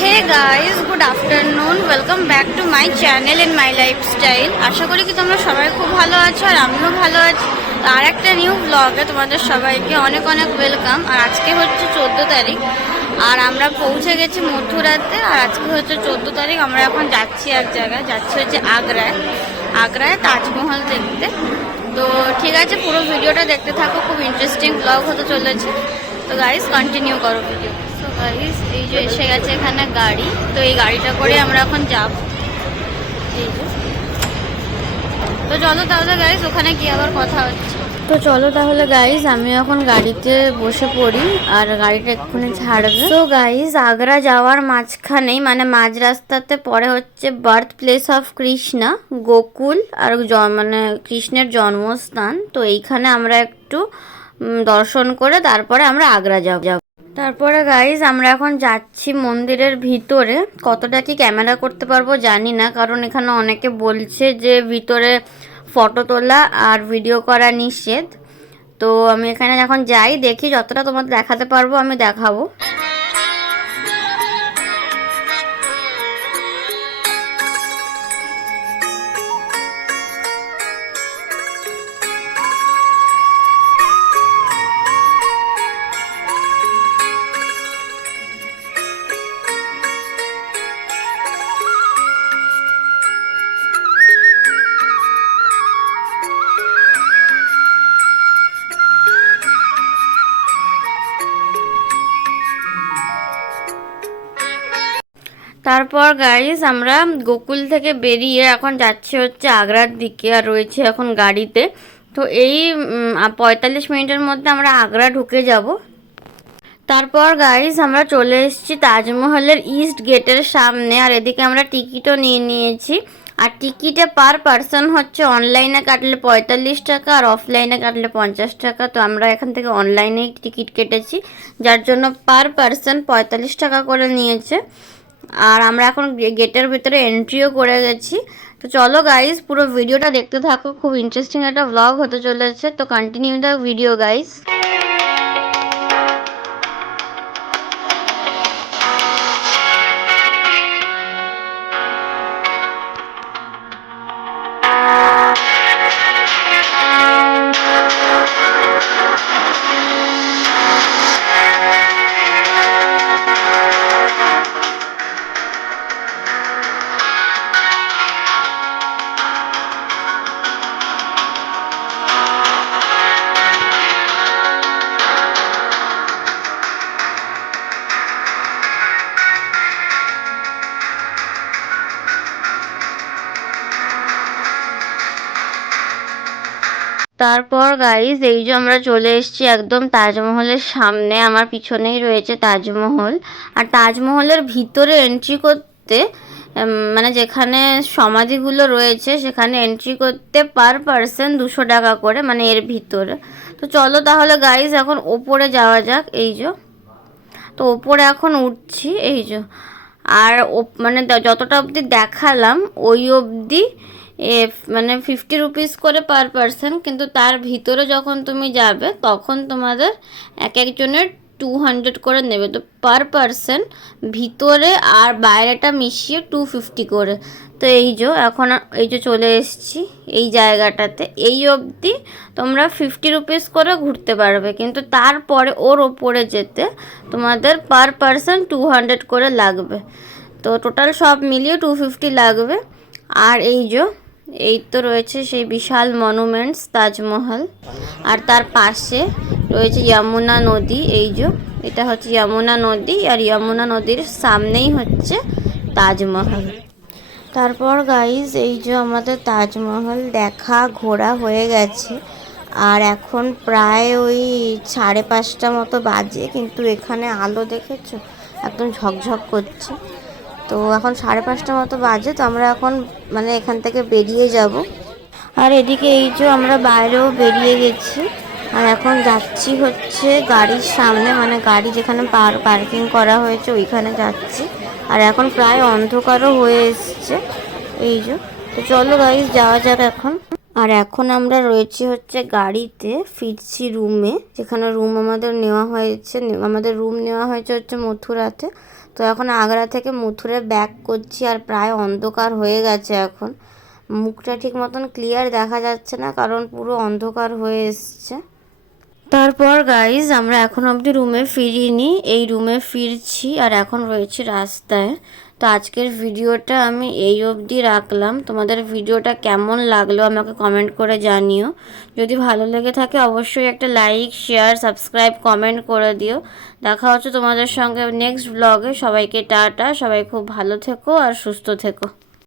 Hey guys, good afternoon. Welcome back to my channel and my lifestyle. আশা করি কি তোমরা সবাই খুব ভালো আছো আর আমিও ভালো আছি। আর একটা নিউ ব্লগে তোমাদের সবাইকে অনেক অনেক ওয়েলকাম। আর আজকে হচ্ছে 14 তারিখ আর আমরা পৌঁছে গেছি মথুরাতে। আর আজকে হচ্ছে 14 তারিখ। আমরা এখন যাচ্ছি এক জায়গায়, যাচ্ছি হচ্ছে আগ্রায় তাজমহল দেখতে। তো ঠিক আছে, পুরো ভিডিওটা দেখতে থাকো, খুব ইন্টারেস্টিং ব্লগ হতে চলেছে। তো গাইস কন্টিনিউ করো ভিডিও। তো গাইস এই যে এসে গেছে এখানে গাড়ি, তো এই গাড়িটা করে আমরা এখন যাব। এই যে, তো চলো তাহলে গাইস ওখানে গিয়ে আবার কথা হচ্ছে। তো চলো তাহলে গাইস আমি এখন গাড়িতে বসে পড়ি আর গাড়িটা এক্ষুনি ছাড়বে। তো গাইস আগ্রা যাওয়ার মাঝখানেই মানে মাঝ রাস্তাতে পরে হচ্ছে birth place of Krishna, Gokul আর মানে কৃষ্ণের জন্মস্থান। তো এইখানে আমরা একটু দর্শন করে তারপরে আমরা আগ্রা যাব। তারপরে গাইজ আমরা এখন যাচ্ছি মন্দিরের ভিতরে। কতটা কি ক্যামেরা করতে পারবো জানি না, কারণ এখানে অনেকে বলছে যে ভিতরে ফটো তোলা আর ভিডিও করা নিষেধ। তো আমি এখানে যখন যাই দেখি যতটা তোমাদের দেখাতে পারবো আমি দেখাবো। তারপর গাইস আমরা গোকুল থেকে বেরিয়ে এখন যাচ্ছি হচ্ছে আগ্রার দিকে আর রয়েছে এখন গাড়িতে। তো এই 45 মিনিটের মধ্যে আমরা আগ্রা ঢুকে যাব। তারপর গাইস আমরা চলে এসেছি তাজমহলের ইস্ট গেটের সামনে। আর এদিকে আমরা টিকিটও নিয়ে নিয়েছি। আর টিকিটে পার পারসন হচ্ছে অনলাইনে কাটলে 45 টাকা আর অফলাইনে কাটলে 50 টাকা। তো আমরা এখান থেকে অনলাইনেই টিকিট কেটেছি, যার জন্য পার পারসন 45 টাকা করে নিয়েছে। আর আমরা এখন গেটের ভিতরে এন্ট্রিও করে গেছি। তো চলো গাইস পুরো ভিডিওটা দেখতে থাকো, খুব ইন্টারেস্টিং একটা ব্লগ হতে চলেছে। তো কন্টিনিউ দ্য ভিডিও গাইস। তারপর গাইস এই যে আমরা চলে এসেছি একদম তাজমহলের সামনে। আমার পিছনেই রয়েছে তাজমহল। আর তাজমহলের ভিতরে এন্ট্রি করতে মানে যেখানে সমাধিগুলো রয়েছে সেখানে এন্ট্রি করতে পার পারসন 200 টাকা করে, মানে এর ভিতরে। তো চলো তাহলে গাইস এখন ওপরে যাওয়া যাক। এই যে, তো ওপরে এখন উঠছি। এই যে, আর মানে যতটা অবধি দেখালাম ওই অবধি মানে 50 রুপিস করে পার পারসন, কিন্তু তার ভিতরে যখন তুমি যাবে তখন তোমাদের এক একজনের 200 করে নেবে। তো পার পারসন ভিতরে আর বাইরেটা মিশিয়ে 250 করে। তো এই যে এখন এই যে চলে এসেছি এই জায়গাটাতে। এই অবধি তোমরা 50 রুপিস করে ঘুরতে পারবে, কিন্তু তারপরে ওর ওপরে যেতে তোমাদের পার পারসন 200 করে লাগবে। তো টোটাল সব মিলিয়ে 250 লাগবে। আর এই তো রয়েছে সেই বিশাল মনুমেন্টস তাজমহল। আর তার পাশে রয়েছে যমুনা নদী। এই যে এটা হচ্ছে যমুনা নদী, আর যমুনা নদীর সামনেই হচ্ছে তাজমহল। তারপর গাইজ এই যে আমাদের তাজমহল দেখা ঘোরা হয়ে গেছে। আর এখন প্রায় ওই 5:30 মতো বাজে, কিন্তু এখানে আলো দেখেছো একদম ঝকঝক করছে। তো এখন 5:30 মতো বাজে। তো আমরা এখন মানে এখান থেকে বেরিয়ে যাব। আর এদিকে এই যে আমরা বাইরেও বেরিয়ে গেছি। আর এখন যাচ্ছি হচ্ছে গাড়ির সামনে, মানে গাড়ি যেখানে পার্কিং করা হয়েছে ওইখানে যাচ্ছি। আর এখন প্রায় অন্ধকারও হয়ে এসছে। এই যে, তো চলো গাইস যাওয়া যাক এখন। আর এখন আমরা রয়েছি হচ্ছে গাড়িতে, ফিরছি রুমে, যেখানে রুম আমাদের নেওয়া হয়েছে। আমাদের রুম নেওয়া হয়েছে হচ্ছে মথুরাতে। তো এখন আগ্রা থেকে মথুরে ব্যাক করছি, আর প্রায় অন্ধকার হয়ে গেছে এখন। মুখটা ঠিক মতন ক্লিয়ার দেখা যাচ্ছে না, কারণ পুরো অন্ধকার হয়ে এসছে। তারপর গাইজ আমরা এখন অবধি রুমে ফিরিনি, এই রুমে ফিরছি আর এখন রয়েছি রাস্তায়। তো আজকের ভিডিওটা আমি এই অবধি রাখলাম। তোমাদের ভিডিওটা কেমন লাগলো আমাকে কমেন্ট করে জানিও। যদি ভালো লেগে থাকে অবশ্যই একটা লাইক, শেয়ার, সাবস্ক্রাইব, কমেন্ট করে দিও। দেখা হচ্ছে তোমাদের সঙ্গে নেক্সট ব্লগে। সবাইকে টাটা, সবাই খুব ভালো থেকো আর সুস্থ থেকো।